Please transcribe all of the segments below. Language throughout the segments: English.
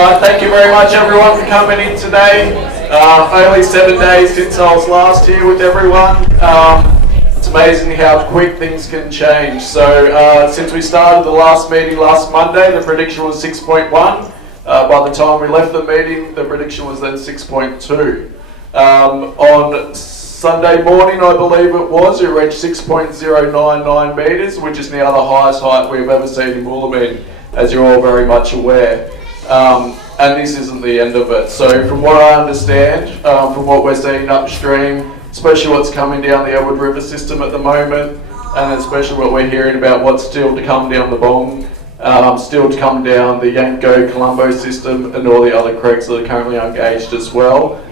Alright, thank you very much everyone for coming in today. Only 7 days since I was last here with everyone. It's amazing how quick things can change. So since we started the last meeting last Monday, the prediction was 6.1. By the time we left the meeting, the prediction was then 6.2. On Sunday morning, I believe it was, we reached 6.099 metres, which is now the highest height we've ever seen in Moulamein, as you're all very much aware. And this isn't the end of it. So from what I understand, from what we're seeing upstream, especially what's coming down the Elwood River system at the moment, and especially what we're hearing about what's still to come down the Bong, still to come down the Yanko Colombo system and all the other creeks that are currently engaged as well,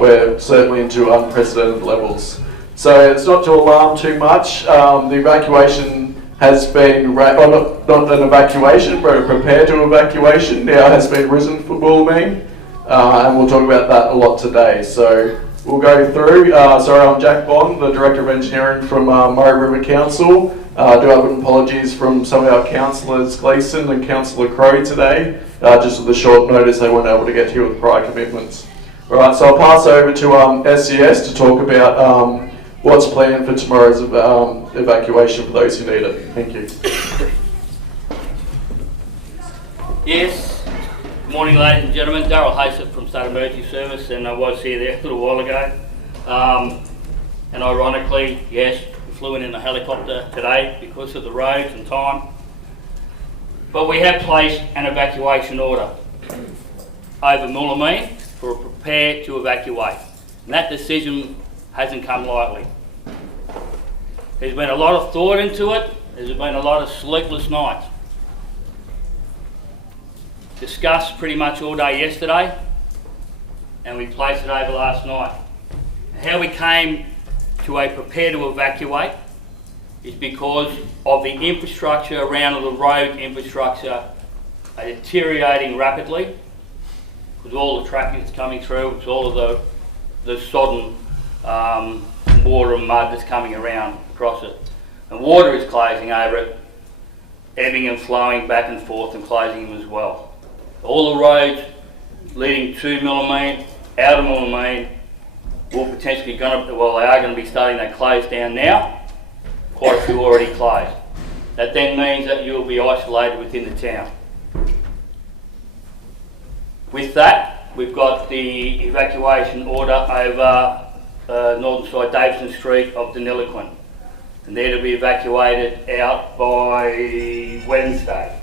we're certainly into unprecedented levels. So it's not to alarm too much. The evacuation has been, not an evacuation, but a prepare to evacuation now has been risen for Moulamein, and we'll talk about that a lot today. So we'll go through. I'm Jack Bond, the Director of Engineering from Murray River Council. I do have apologies from some of our councillors, Gleeson and Councillor Crowe today. Just with the short notice, they weren't able to get here with prior commitments. All right, so I'll pass over to SES to talk about what's planned for tomorrow's evacuation for those who need it. Thank you. Yes, good morning ladies and gentlemen. Darryl Haysett from State Emergency Service, and I was here there a little while ago. And ironically, yes, we flew in a helicopter today because of the roads and time. But we have placed an evacuation order over Moulamein for a prepare to evacuate. And that decision hasn't come lightly. There's been a lot of thought into it. There's been a lot of sleepless nights. Discussed pretty much all day yesterday, and we placed it over last night. How we came to a prepare to evacuate is because of the infrastructure around the road infrastructure deteriorating rapidly with all the traffic that's coming through. It's all of the sodden water and mud that's coming around across it. And water is closing over it, ebbing and flowing back and forth and closing them as well. All the roads leading to Moulamein, out of Moulamein, will potentially they are going to be starting to close down now. Quite a few already closed. That then means that you will be isolated within the town. With that, we've got the evacuation order over northern side Davison Street of Deniliquin, and they're to be evacuated out by Wednesday.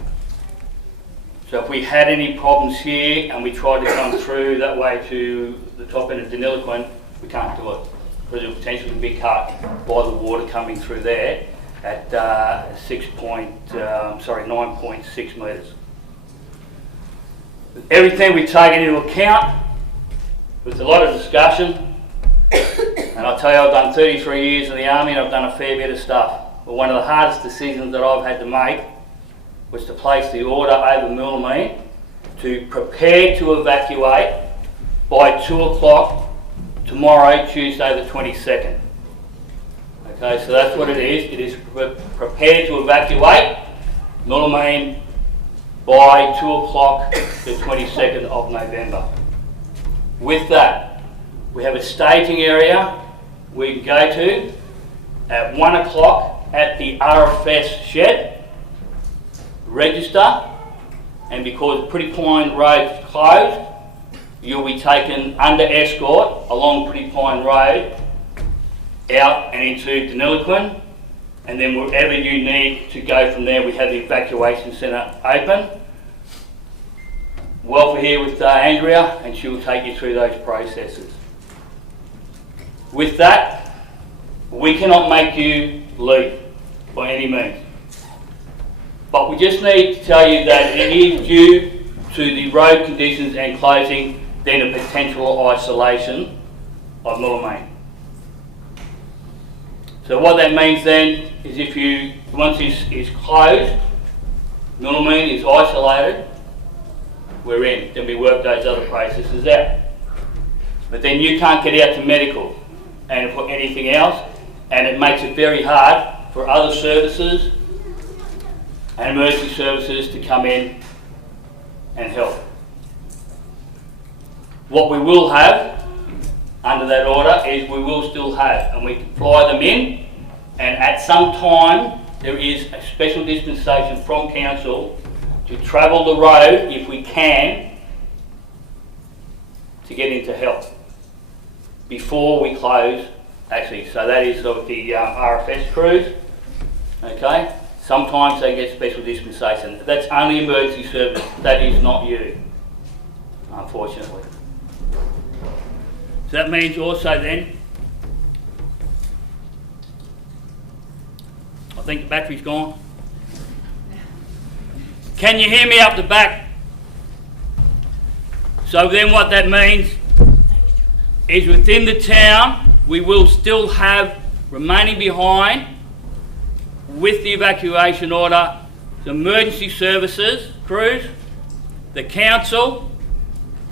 So if we had any problems here and we tried to come through that way to the top end of Deniliquin, we can't do it because it will potentially be cut by the water coming through there at 9.6 metres. Everything we've taken into account with a lot of discussion. And I'll tell you, I've done 33 years in the Army and I've done a fair bit of stuff. But one of the hardest decisions that I've had to make was to place the order over Moulamein to prepare to evacuate by 2 o'clock tomorrow, Tuesday the 22nd. Okay, so that's what it is. It is prepare to evacuate Moulamein by 2 o'clock the 22nd of November. With that, we have a staging area we can go to at 1 o'clock at the RFS shed, register, and because Pretty Pine Road is closed, you'll be taken under escort along Pretty Pine Road out and into Deniliquin, and then wherever you need to go from there, we have the evacuation centre open. Well, we're here with Andrea, and she will take you through those processes. With that, we cannot make you leave by any means. But we just need to tell you that it is due to the road conditions and closing, then a potential isolation of Moulamein. So what that means then is once this is closed, Moulamein is isolated, we're in. Then we work those other processes out. But then you can't get out to medical and for anything else, and it makes it very hard for other services and emergency services to come in and help. What we will have under that order is we will still have, and we can fly them in, and at some time there is a special dispensation from council to travel the road if we can to get into health before we close. Actually, so that is of the RFS crews. Okay, sometimes they get special dispensation. That's only emergency service. That is not you, unfortunately. So that means also then, I think the battery's gone. Can you hear me up the back? So then what that means is within the town we will still have remaining behind with the evacuation order the emergency services crews. The council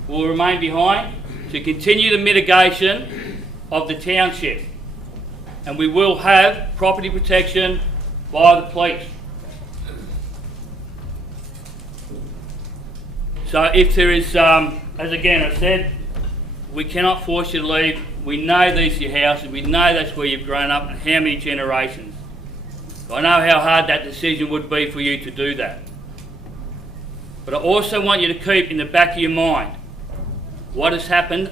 will remain behind to continue the mitigation of the township, and we will have property protection by the police. So if there is, as again I said, we cannot force you to leave. We know these are your houses, we know that's where you've grown up and how many generations. I know how hard that decision would be for you to do that. But I also want you to keep in the back of your mind what has happened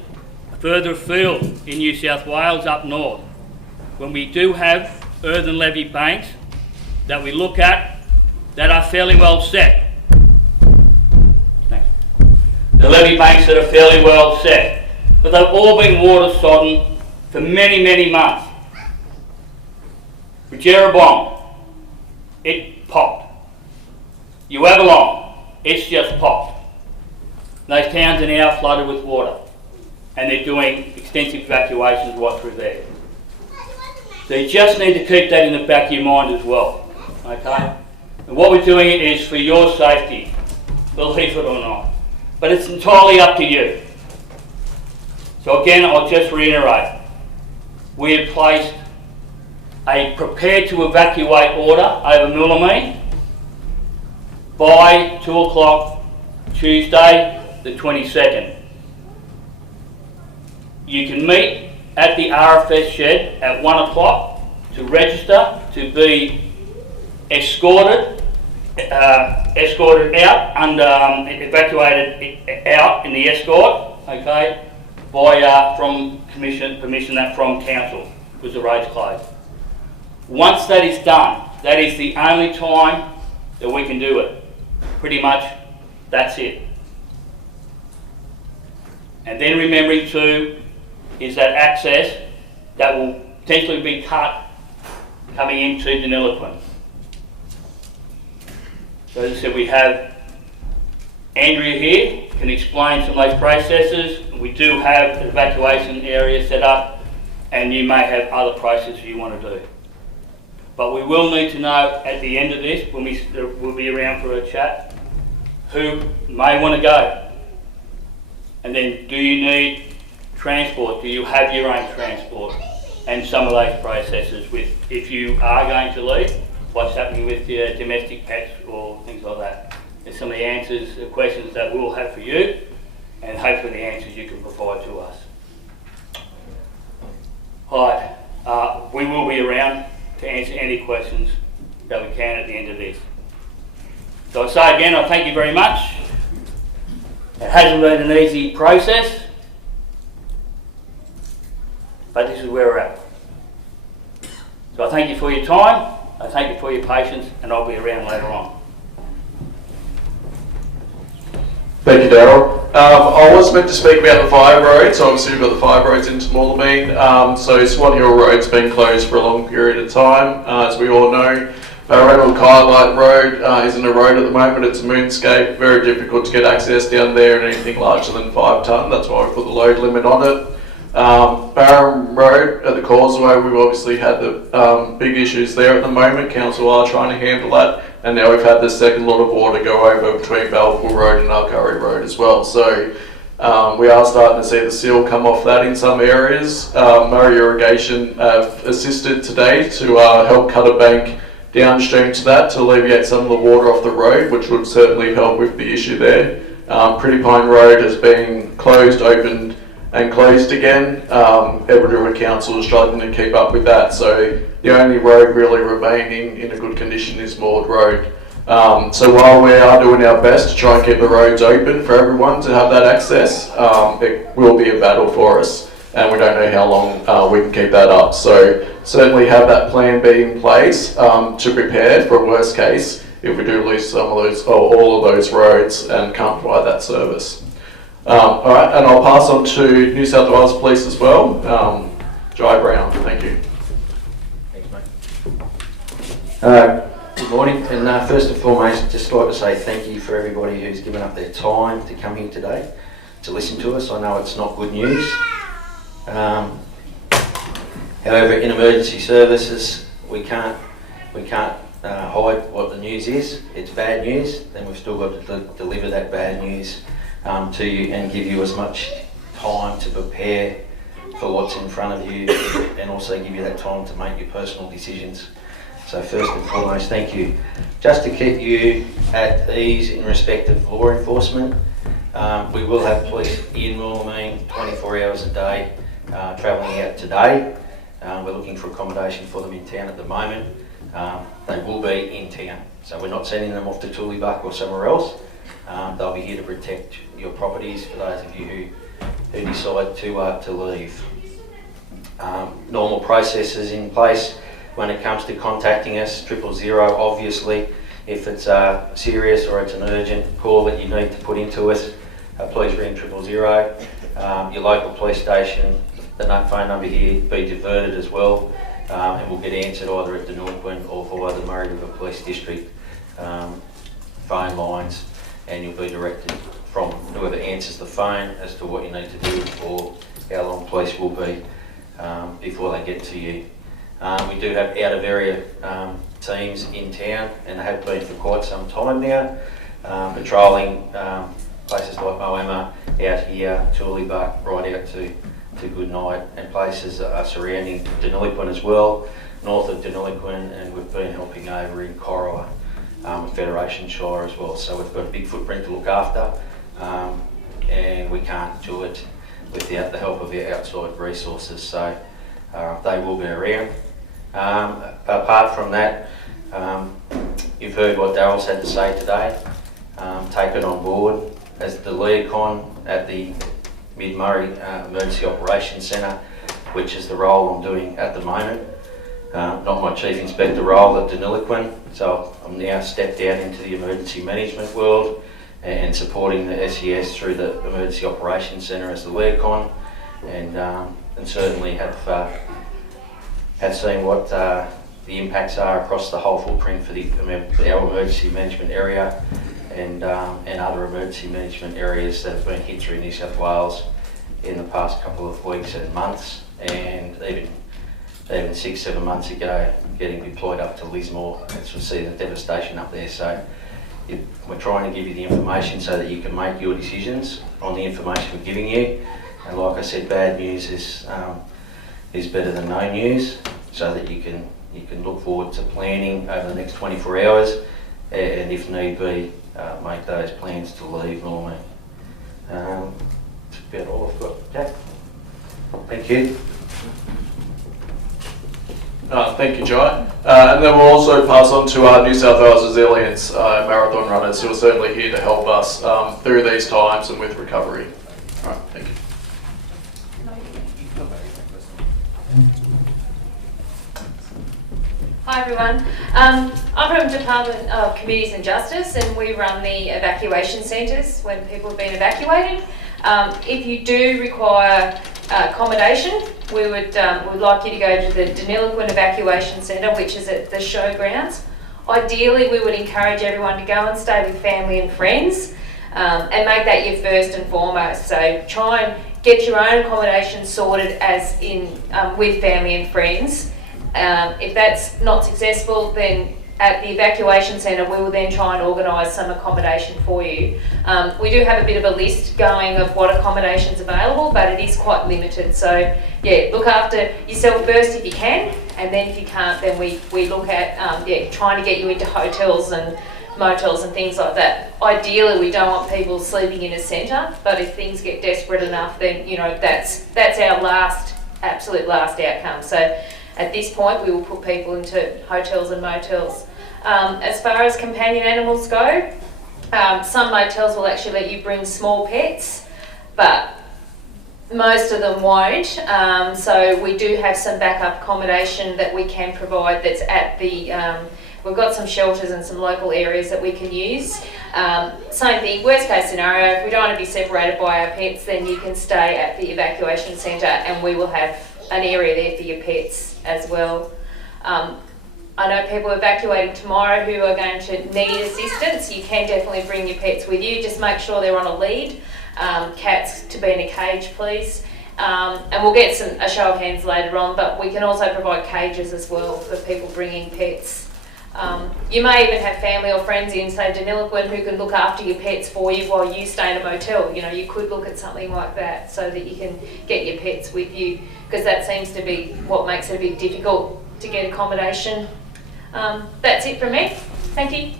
further afield in New South Wales up north, when we do have earthen levee banks that we look at that are fairly well set. Thanks. The levee banks that are fairly well set, but they've all been water sodden for many, many months. For Jeroboam, it popped. Uavalon, it's just popped. Those towns are now flooded with water, and they're doing extensive evacuations right through there. So you just need to keep that in the back of your mind as well, okay? And what we're doing is for your safety, believe it or not. But it's entirely up to you. So again, I'll just reiterate, we have placed a prepare to evacuate order over Moulamein by 2 o'clock Tuesday the 22nd. You can meet at the RFS shed at 1 o'clock to register to be escorted out and evacuated out in the escort, okay, by from permission that from council, because the road's closed. Once that is done, that is the only time that we can do it. Pretty much, that's it. And then remembering too, is that access that will potentially be cut coming into Deniliquin. So as I said, we have Andrea here, can explain some of those processes. We do have an evacuation area set up, and you may have other processes you want to do. But we will need to know at the end of this, when we'll be around for a chat, who may want to go. And then, do you need transport? Do you have your own transport? And some of those processes with, if you are going to leave, what's happening with your domestic pets or things like that. There's some of the answers, the questions that we'll have for you, and hopefully the answers you can provide to us. Hi, we will be around to answer any questions that we can at the end of this. So I say again, I thank you very much. It hasn't been an easy process, but this is where we're at. So I thank you for your time, I thank you for your patience, and I'll be around later on. Thank you, Daryl. I was meant to speak about the 5 roads. Obviously, we've got the 5 roads into Moulamein. So Swan Hill Road's been closed for a long period of time. As we all know, Barrel Kylite Road isn't a road at the moment, it's a moonscape. Very difficult to get access down there and anything larger than 5 tonne. That's why we put the load limit on it. Barham Road at the Causeway, we've obviously had the big issues there at the moment. Council are trying to handle that, and now we've had the second lot of water go over between Balfour Road and Alcurry Road as well. So we are starting to see the seal come off that in some areas. Murray Irrigation have assisted today to help cut a bank downstream to that to alleviate some of the water off the road, which would certainly help with the issue there. Pretty Pine Road has been closed, opened and closed again. Edward Council is struggling to keep up with that, so the only road really remaining in a good condition is Maud Road. So while we are doing our best to try and keep the roads open for everyone to have that access, it will be a battle for us, and we don't know how long we can keep that up. So certainly have that plan B in place to prepare for a worst case if we do lose some of those or all of those roads and can't provide that service. Alright, and I'll pass on to New South Wales Police as well. Jai Brown, thank you. Thanks, mate. Good morning, and first and foremost, just like to say thank you for everybody who's given up their time to come here today to listen to us. I know it's not good news. However, in emergency services, we can't hide what the news is. It's bad news, then we've still got to deliver that bad news to you and give you as much time to prepare for what's in front of you, and also give you that time to make your personal decisions. So first and foremost, thank you. Just to keep you at ease in respect of law enforcement, we will have police in Moulamein 24 hours a day, travelling out today. We're looking for accommodation for them in town at the moment. They will be in town, so we're not sending them off to Tulibuck or somewhere else. They'll be here to protect your properties for those of you who decide to leave. Normal processes in place when it comes to contacting us. 000, obviously, if it's serious or it's an urgent call that you need to put into us, please ring 000. Your local police station, the phone number here, be diverted as well, and will get answered either at Deniliquin or via the Murray River Police District phone lines, and you'll be directed from whoever answers the phone as to what you need to do or how long police will be before they get to you. We do have out of area teams in town, and they have been for quite some time now, patrolling places like Moulamein, out here, Tulibuck, right out to Goodnight, and places surrounding Deniliquin as well, north of Deniliquin, and we've been helping over in Corowa, Federation Shire as well. So we've got a big footprint to look after, and we can't do it without the help of our outside resources, so they will be around. Apart from that, you've heard what Daryl's had to say today. Take it on board. As the liaison at the Mid-Murray Emergency Operations Centre, which is the role I'm doing at the moment. Not my Chief Inspector role at Deniliquin, so I'm now stepped out into the emergency management world and supporting the SES through the Emergency Operations Centre as the liaison, and certainly have seen what the impacts are across the whole footprint for our emergency management area and other emergency management areas that have been hit through New South Wales in the past couple of weeks and months, and even 6-7 months ago, getting deployed up to Lismore and to see the devastation up there. So we're trying to give you the information so that you can make your decisions on the information we're giving you. And like I said, bad news is better than no news, so that you can look forward to planning over the next 24 hours, and if need be, make those plans to leave Moulamein. That's about all I've got, Jack. Thank you. Thank you, Jai. And then we'll also pass on to our New South Wales Resilience marathon runners, who are certainly here to help us through these times and with recovery. All right, thank you. Hi everyone, I'm from the Department of Communities and Justice, and we run the evacuation centres when people have been evacuated. If you do require accommodation, we would like you to go to the Deniliquin Evacuation Centre, which is at the showgrounds. Ideally, we would encourage everyone to go and stay with family and friends, and make that your first and foremost. So try and get your own accommodation sorted as in with family and friends. If that's not successful, then at the evacuation centre we will then try and organise some accommodation for you. We do have a bit of a list going of what accommodation's available, but it is quite limited. So yeah, look after yourself first if you can, and then if you can't, then we look at trying to get you into hotels and motels and things like that. Ideally, we don't want people sleeping in a centre, but if things get desperate enough, then that's our absolute last outcome. So at this point, we will put people into hotels and motels. As far as companion animals go, some motels will actually let you bring small pets, but most of them won't. So we do have some backup accommodation that we can provide that's at the, we've got some shelters and some local areas that we can use. Same thing, worst case scenario, if we don't want to be separated by our pets, then you can stay at the evacuation centre and we will have an area there for your pets as well. I know people evacuating tomorrow who are going to need assistance. You can definitely bring your pets with you. Just make sure they're on a lead. Cats to be in a cage, please. And we'll get a show of hands later on, but we can also provide cages as well for people bringing pets. You may even have family or friends in, say, Deniliquin, who can look after your pets for you while you stay in a motel. You could look at something like that so that you can get your pets with you, because that seems to be what makes it a bit difficult to get accommodation. That's it from me. Thank you.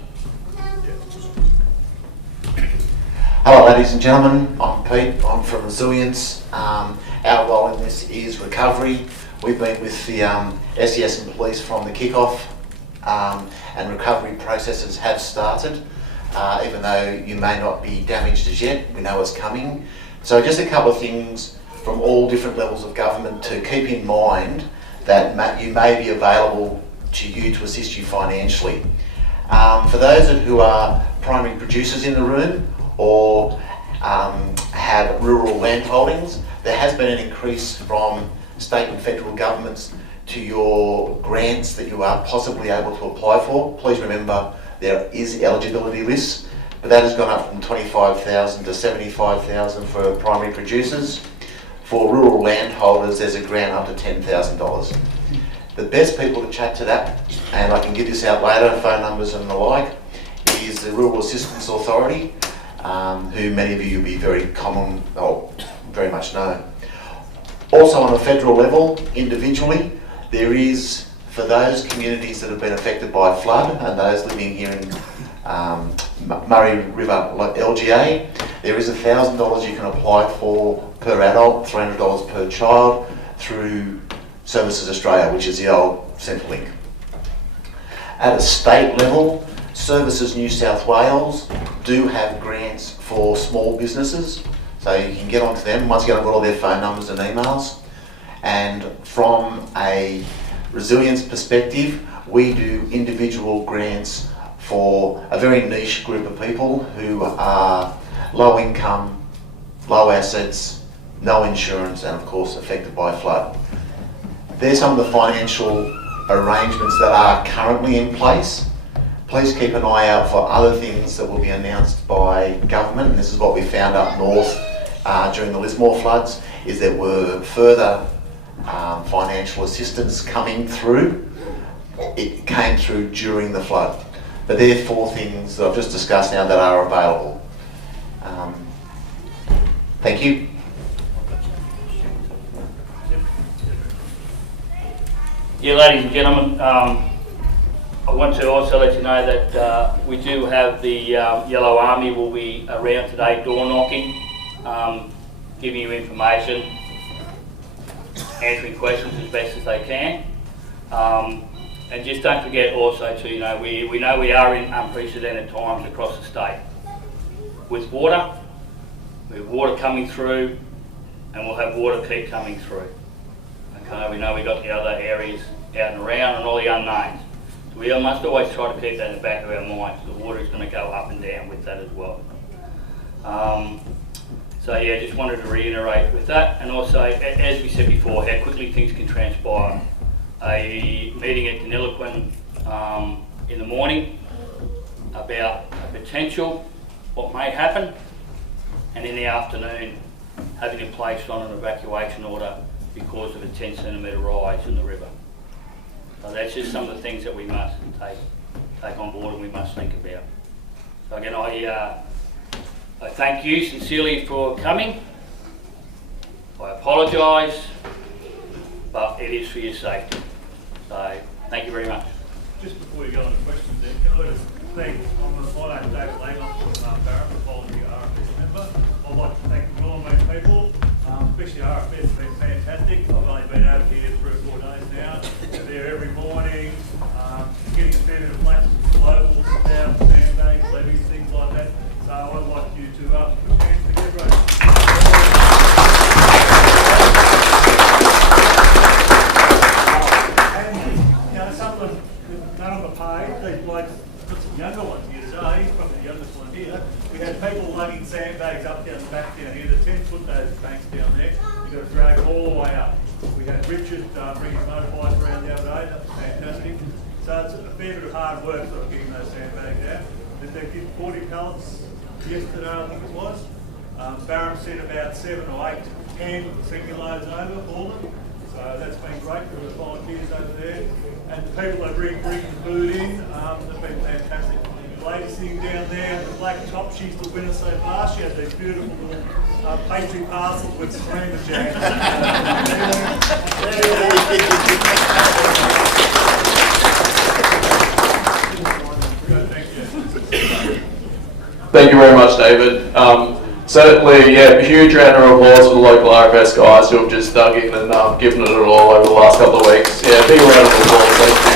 Hello ladies and gentlemen, I'm Pete, I'm from Resilience. Our role in this is recovery. We've been with the SES and police from the kick-off, and recovery processes have started, even though you may not be damaged as yet, we know it's coming. So just a couple of things from all different levels of government to keep in mind that you may be available to you to assist you financially. For those who are primary producers in the room or have rural land holdings, there has been an increase from state and federal governments to your grants that you are possibly able to apply for. Please remember there is eligibility lists, but that has gone up from 25,000 to 75,000 for primary producers. For rural landholders, there's a grant up to $10,000. The best people to chat to that, and I can give this out later, phone numbers and the like, is the Rural Assistance Authority, who many of you will be very much know. Also on a federal level, individually, there is, for those communities that have been affected by flood and those living here in Murray River LGA, there is $1,000 you can apply for per adult, $300 per child through Services Australia, which is the old Centrelink. At a state level, Services New South Wales do have grants for small businesses, so you can get onto them. Once again, I've got all their phone numbers and emails. And from a resilience perspective, we do individual grants for a very niche group of people who are low income, low assets, no insurance, and of course affected by flood. There's some of the financial arrangements that are currently in place. Please keep an eye out for other things that will be announced by government, and this is what we found up north during the Lismore floods, is there were further financial assistance coming through. It came through during the flood. But there are 4 things that I've just discussed now that are available. Thank you. Yeah, ladies and gentlemen, I want to also let you know that we do have the Yellow Army will be around today door knocking, giving you information, answering questions as best as they can. And just don't forget also to, we know we are in unprecedented times across the state. With water, we have water coming through, and we'll have water keep coming through. Okay, we know we've got the other areas out and around and all the unknowns. So we must always try to keep that in the back of our mind, because the water is going to go up and down with that as well. So yeah, just wanted to reiterate with that, and also, as we said before, how quickly things can transpire. A meeting at Deniliquin in the morning about a potential, what may happen, and in the afternoon having it placed on an evacuation order because of a 10 centimetre rise in the river. So that's just some of the things that we must take on board and we must think about. So again, I thank you sincerely for coming. I apologise, but it is for your safety. So thank you very much. Just before you go on to questions then, can I just thank David Langlock from Barham, a volunteer RFS member. I'd like to thank the Moulamein people, especially RFS, has been fantastic. I've only been out here 3 or 4 days now. They're there every morning, getting a fair bit of flash globals, about sandbags, levies, things like that. So I'd like you to put your hands together. Some of them, none of them paid. These blokes, got some younger ones here today, he's probably the youngest one here. We had people lugging sandbags up down the back down here, the 10-foot those banks down there. You've got to drag them all the way up. We had Richard bring his motorbike around the other day, that was fantastic. So it's a fair bit of hard work sort of getting those sandbags out. They did 40 pallets yesterday, I think it was. Barham sent about 7 or 8 10 single loads over, all of them. So that's been great for the volunteers over there. And the people that bring the food in, they've been fantastic. The lady sitting down there in the black top, she's the winner so far. She has these beautiful little pastry parcels with screamer jam. Thank you very much, David. Certainly, yeah, a huge round of applause for the local RFS guys who have just dug in and given it all over the last couple of weeks. Yeah, big round of applause, thank you.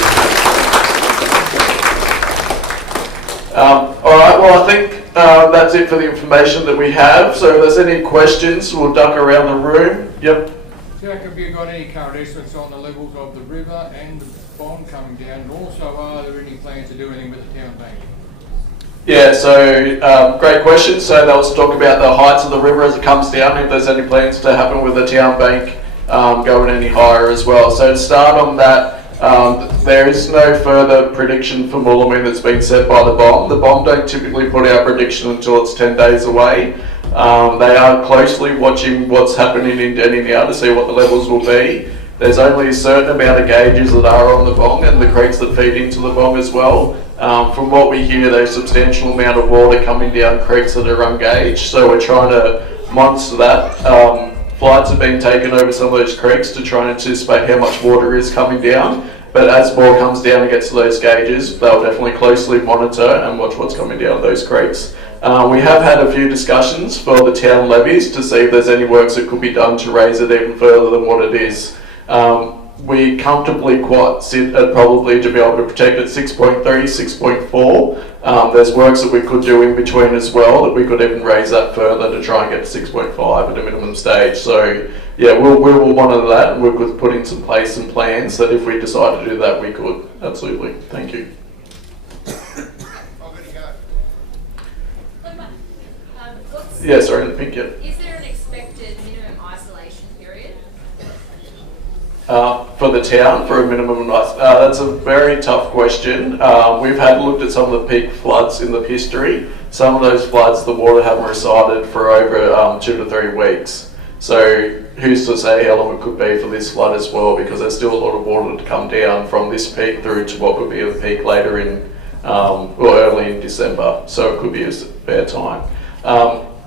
Alright, well I think that's it for the information that we have. So if there's any questions, we'll duck around the room. Yep. Jack, have you got any current estimates on the levels of the river and the bond coming down? And also, are there any plans to do anything with the town bank? Yeah, so great question. So that was talk about the heights of the river as it comes down, if there's any plans to happen with the town bank going any higher as well. So to start on that, there is no further prediction for Moulamein that's been set by the BOM. The BOM don't typically put out prediction until it's 10 days away. They are closely watching what's happening in Denny now to see what the levels will be. There's only a certain amount of gauges that are on the bong and the creeks that feed into the bong as well. From what we hear, there's a substantial amount of water coming down creeks that are ungauged, so we're trying to monitor that. Flights have been taken over some of those creeks to try and anticipate how much water is coming down, but as more comes down and gets to those gauges, they'll definitely closely monitor and watch what's coming down those creeks. We have had a few discussions for the town levies to see if there's any works that could be done to raise it even further than what it is. We comfortably quite sit at probably to be able to protect at 6.3, 6.4. There's works that we could do in between as well that we could even raise that further to try and get to 6.5 at a minimum stage. So yeah, we will monitor that and we could put in some place some plans that if we decide to do that we could. Absolutely. Thank you. Yeah, sorry, in the pink, yeah. Is there an expected minimum isolation period? For the town, for a minimum, that's a very tough question. We've had looked at some of the peak floods in the history. Some of those floods, the water haven't receded for over 2 to 3 weeks. So who's to say how long it could be for this flood as well, because there's still a lot of water to come down from this peak through to what would be a peak later in, early in December. So it could be a fair time.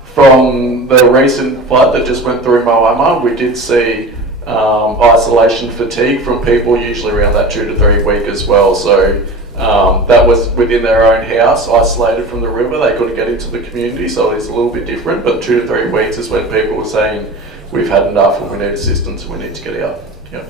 From the recent flood that just went through Moulamein, we did see isolation fatigue from people, usually around that 2 to 3 week as well. So that was within their own house, isolated from the river. They couldn't get into the community, so it's a little bit different. But 2 to 3 weeks is when people were saying, we've had enough and we need assistance and we need to get out. Yeah.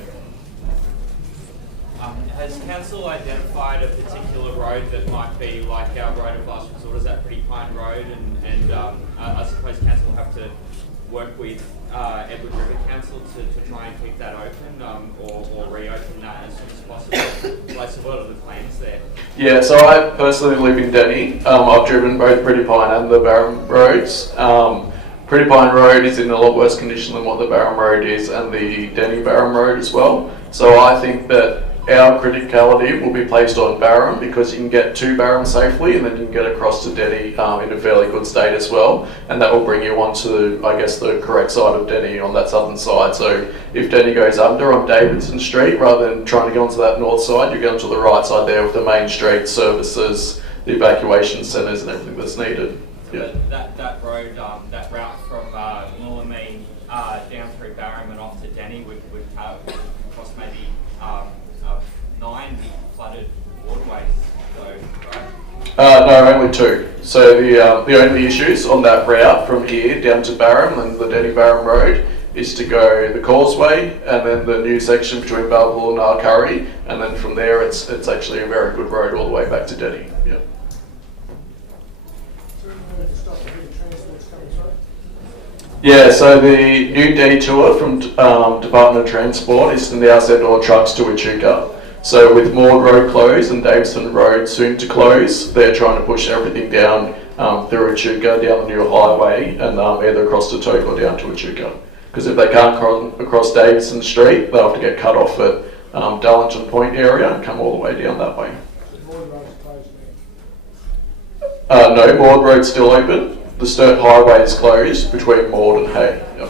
Has council identified a particular road that might be like our road of last resort? Is that Pretty Pine Road? And I suppose council will have to work with Edward River Council to try and keep that open or reopen that as soon as possible. Like, so what are the plans there? Yeah, so I personally live in Denny. I've driven both Pretty Pine and the Barham roads. Pretty Pine Road is in a lot worse condition than what the Barham Road is, and the Denny Barham Road as well. So I think that our criticality will be placed on Barham, because you can get to Barham safely and then you can get across to Denny in a fairly good state as well, and that will bring you onto, I guess, the correct side of Denny on that southern side. So if Denny goes under on Davidson Street, rather than trying to get onto that north side, you get onto the right side there with the main street services, the evacuation centres and everything that's needed. So yeah. That road, that route from Moulamein down through Barham and off to Denny would cross maybe 9 flooded waterways, so, right? No, only 2. So the only issues on that route from here down to Barham and the Denny Barham Road is to go the Causeway and then the new section between Balboa and Arcurry, and then from there it's actually a very good road all the way back to Denny. Yeah. Yeah, so the new detour from Department of Transport is to now send all trucks to Echuca. So with Maud Road closed and Davison Road soon to close, they're trying to push everything down through Echuca, down the new highway, and either across to Toke or down to Echuca. Because if they can't across Davison Street, they'll have to get cut off at Darlington Point area and come all the way down that way. No, Maud Road's still open. The Sturt Highway is closed between Maud and Hay. Yep.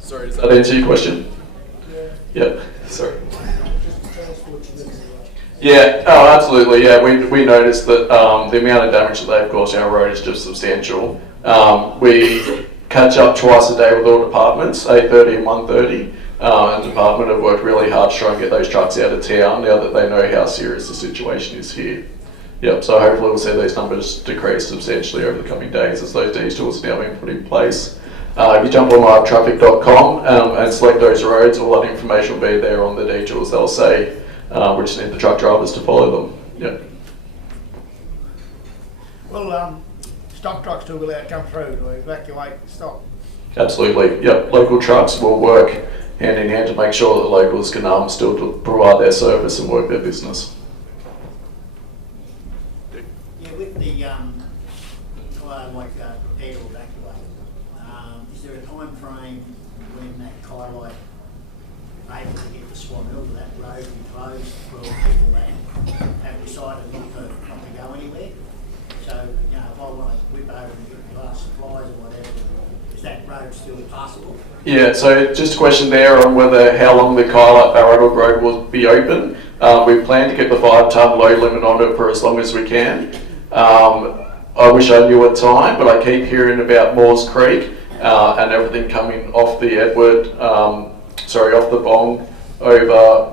Sorry, does that answer your question? Yeah, sorry. Yeah, oh, absolutely. Yeah, we noticed that the amount of damage that they've caused our road is just substantial. We catch up twice a day with all departments, 8:30 and 1:30. And the department have worked really hard to try and get those trucks out of town now that they know how serious the situation is here. Yep, so hopefully we'll see those numbers decrease substantially over the coming days as those detours are now being put in place. If you jump on mytraffic.com and select those roads, all that information will be there on the detours. They'll say we just need the truck drivers to follow them. Yep. Well, stock trucks still allowed to come through to evacuate stock? Absolutely, yep. Local trucks will work hand in hand to make sure that the locals can still provide their service and work their business. Yeah, with the prepare to evacuate, is there a time frame when that Kylite able to get to Swan Hill, that road be closed for people that have decided not to go anywhere? So, you know, if I want to whip over and get glass supplies or whatever, is that road still passable? Yeah, so just a question there on how long the Kylite Barradog Road will be open. We plan to get the 5-tonne load limit on it for as long as we can. I wish I knew at time, but I keep hearing about Moores Creek and everything coming off the off the Bong over,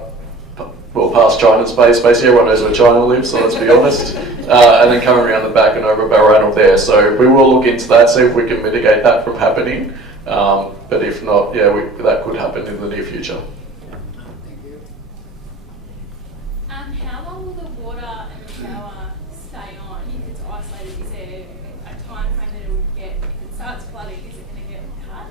well, past China Space. Basically, everyone knows where China lives, so let's be honest. And then coming around the back and over Balranald there. So we will look into that, see if we can mitigate that from happening. But if not, yeah, that could happen in the near future. How long will the water and the power stay on if it's isolated? Is there a time frame that it will get, if it starts flooding, is it going to get cut?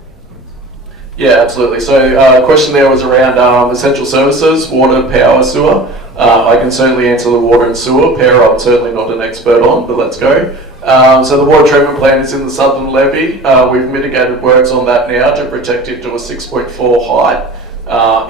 Yeah, absolutely. So question there was around essential services, water, power, sewer. I can certainly answer the water and sewer. Power I'm certainly not an expert on, but let's go. So the water treatment plant is in the southern levee. We've mitigated works on that now to protect it to a 6.4 height.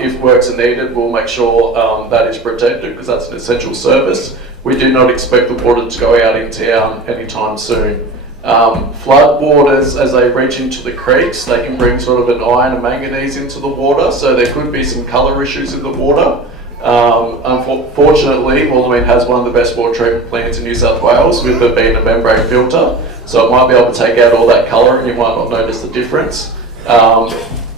If works are needed, we'll make sure that is protected because that's an essential service. We do not expect the water to go out in town anytime soon. Flood waters, as they reach into the creeks, they can bring sort of an iron and manganese into the water, so there could be some colour issues in the water. Unfortunately, Moulamein has one of the best water treatment plants in New South Wales with it being a membrane filter, so it might be able to take out all that colour and you might not notice the difference.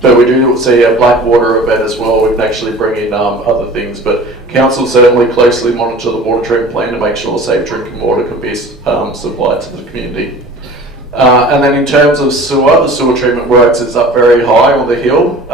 But we do see a black water event as well. We can actually bring in other things, but council certainly closely monitor the water treatment plant to make sure safe drinking water can be supplied to the community. And then in terms of sewer, the sewer treatment works is up very high on the hill.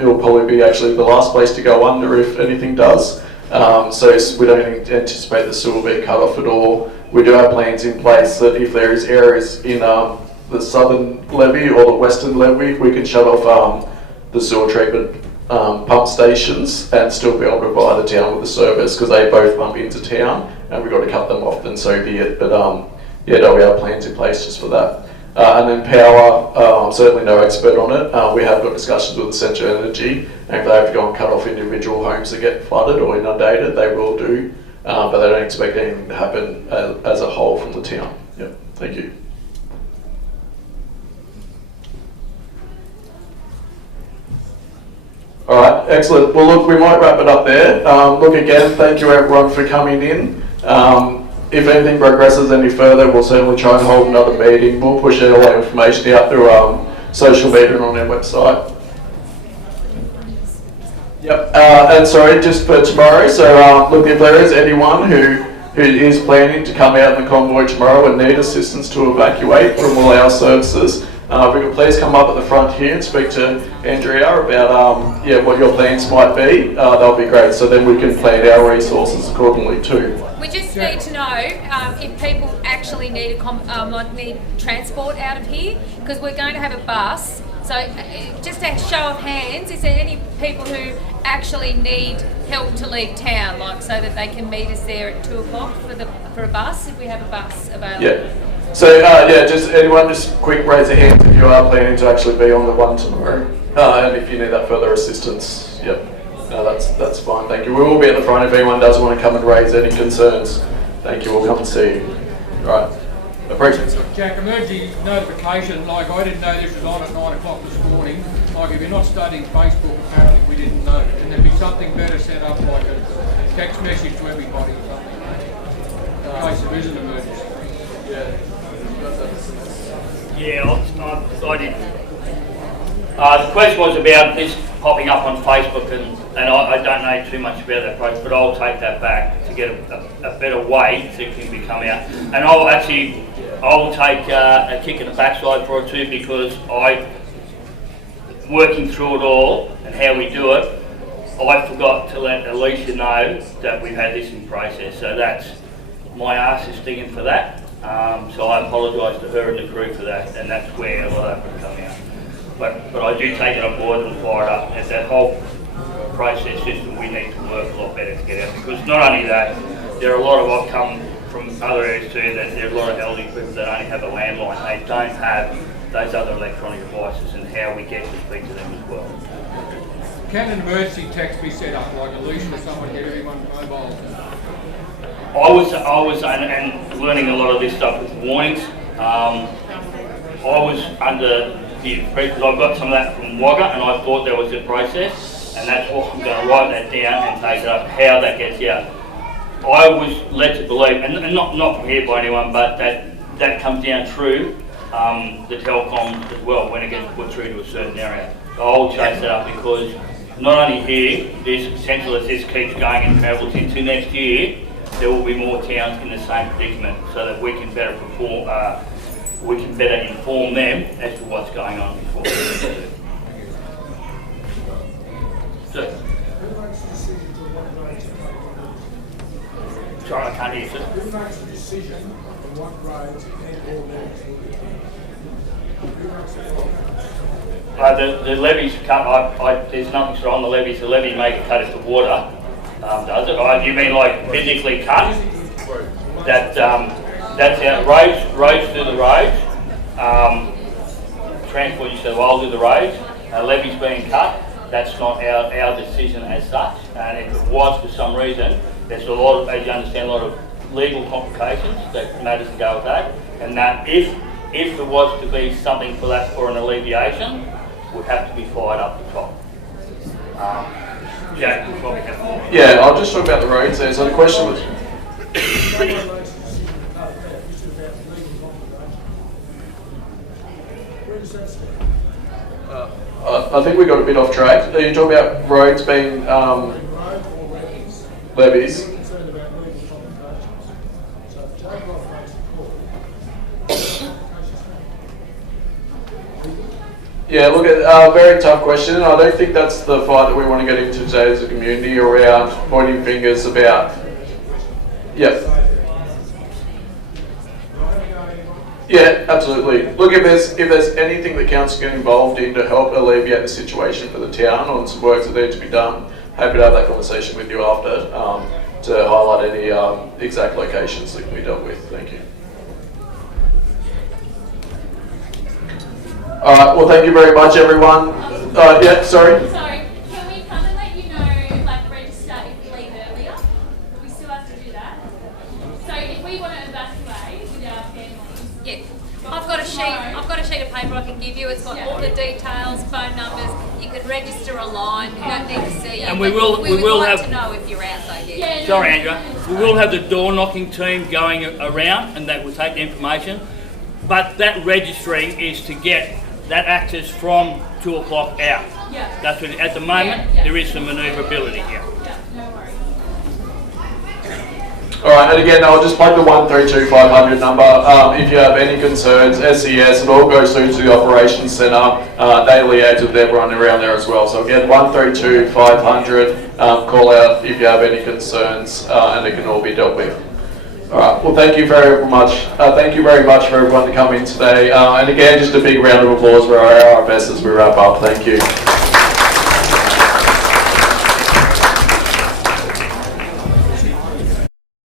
It'll probably be actually the last place to go under if anything does. So we don't anticipate the sewer being cut off at all. We do have plans in place that if there is areas in the southern levee or the western levee, we can shut off the sewer treatment pump stations and still be able to provide the town with the service because they both pump into town and we've got to cut them off, then so be it. But yeah, no, we have plans in place just for that. And then power, I'm certainly no expert on it. We have got discussions with Essential Energy, and if they have to go and cut off individual homes that get flooded or inundated, they will do, but they don't expect anything to happen as a whole from the town. Yeah, thank you. All right, excellent. Well, look, we might wrap it up there. Look, again, thank you everyone for coming in. If anything progresses any further, we'll certainly try and hold another meeting. We'll push all that information out through social media and on our website. Yep, and sorry, just for tomorrow, so look, if there is anyone who who is planning to come out in the convoy tomorrow and need assistance to evacuate from all our services. If we could please come up at the front here and speak to Andrea about what your plans might be, that'll be great. So then we can plan our resources accordingly too. We just need to know if people actually need need transport out of here, because we're going to have a bus. So just a show of hands, is there any people who actually need help to leave town, like so that they can meet us there at 2 o'clock for a bus, if we have a bus available? Yeah. So just anyone, just quick raise a hand if you are planning to actually be on the one tomorrow, and if you need that further assistance. Yep. No, that's fine. Thank you. We will be at the front if anyone does want to come and raise any concerns. Thank you. We'll come and see you. Right. Appreciate it. Jack, emergency notification, like I didn't know this was on at 9 o'clock this morning. Like if you're not studying Facebook, apparently we didn't know. Can there be something better set up, like a text message to everybody or something? In case there is an emergency. Yeah, I did. The question was about this popping up on Facebook, and I don't know too much about that approach, but I'll take that back to get a better way so it can be come out. And I'll take a kick in the backside for it too, because working through it all and how we do it, I forgot to let Alicia know that we've had this in process. So that's my arse is digging for that. So I apologise to her and the crew for that, and that's where a lot of that would come out. But I do take it on board and fire it up. As that whole process system, we need to work a lot better to get out, because not only that, there are a lot of, I've come from other areas too, that there are a lot of elderly people that only have a landline. They don't have those other electronic devices, and how we get to speak to them as well. Can an emergency text be set up, like Alicia or someone get everyone mobile? I was and learning a lot of this stuff with warnings. I was under the impression, because I've got some of that from Wagga, and I thought there was a process, and that's what I'm going to write that down and take it up, how that gets out. I was led to believe, and not from here by anyone, but that comes down through the telecoms as well when it gets put through to a certain area. So I'll chase that up, because not only here, there's potential as this keeps going and travels into next year, there will be more towns in the same predicament, so that we can better perform. We can better inform them as to what's going on before. So, sorry, I can't hear you, sir. Who makes the decision on what roads and all roads? The levies cut. There's nothing wrong on the levies. The levy make a cut if the water does it. You mean like physically cut? That's our roads do the roads. Transport, you said, well, do the roads. Levies being cut. That's not our decision as such. And if it was for some reason, there's a lot of, as you understand, a lot of legal complications that matters to go with that. And that if there was to be something for that for an alleviation, would have to be fired up the top. Jack will probably have more. Yeah, I'll just talk about the roads there. So the question was. I think we got a bit off track. Are you talking about roads being levies? Yeah, look, a very tough question. I don't think that's the fight that we want to get into today as a community around pointing fingers about. Yep. Yeah, absolutely. Look, if there's anything that council get involved in to help alleviate the situation for the town on some works that need to be done, happy to have that conversation with you after to highlight any exact locations that can be dealt with. Thank you. All right. Well, thank you very much, everyone. Yeah. Sorry. Sorry. Can we come and let you know, like register if we leave earlier? We still have to do that. So if we want to evacuate with our families. Yeah. I've got a sheet of paper I can give you. It's got all the details, phone numbers. You can register online. You don't need to see you. And we will like have to know if you're out though. Yeah, Sorry, Andrea. We will have the door knocking team going around, and that will take the information. But that registering is to get that access from 2 o'clock out. Yeah. That's what, at the moment, Yeah. there is some manoeuvrability here. Yeah, no worries. Alright, and again, I'll just plug the 132 500 number. If you have any concerns, SES, it all goes through to the Operations Centre. They liaise with everyone around there as well. So again, 132 500, call out if you have any concerns, and it can all be dealt with. Alright, well thank you very much. Thank you very much for everyone to come in today. And again, just a big round of applause for our RFS as we wrap up. Thank you.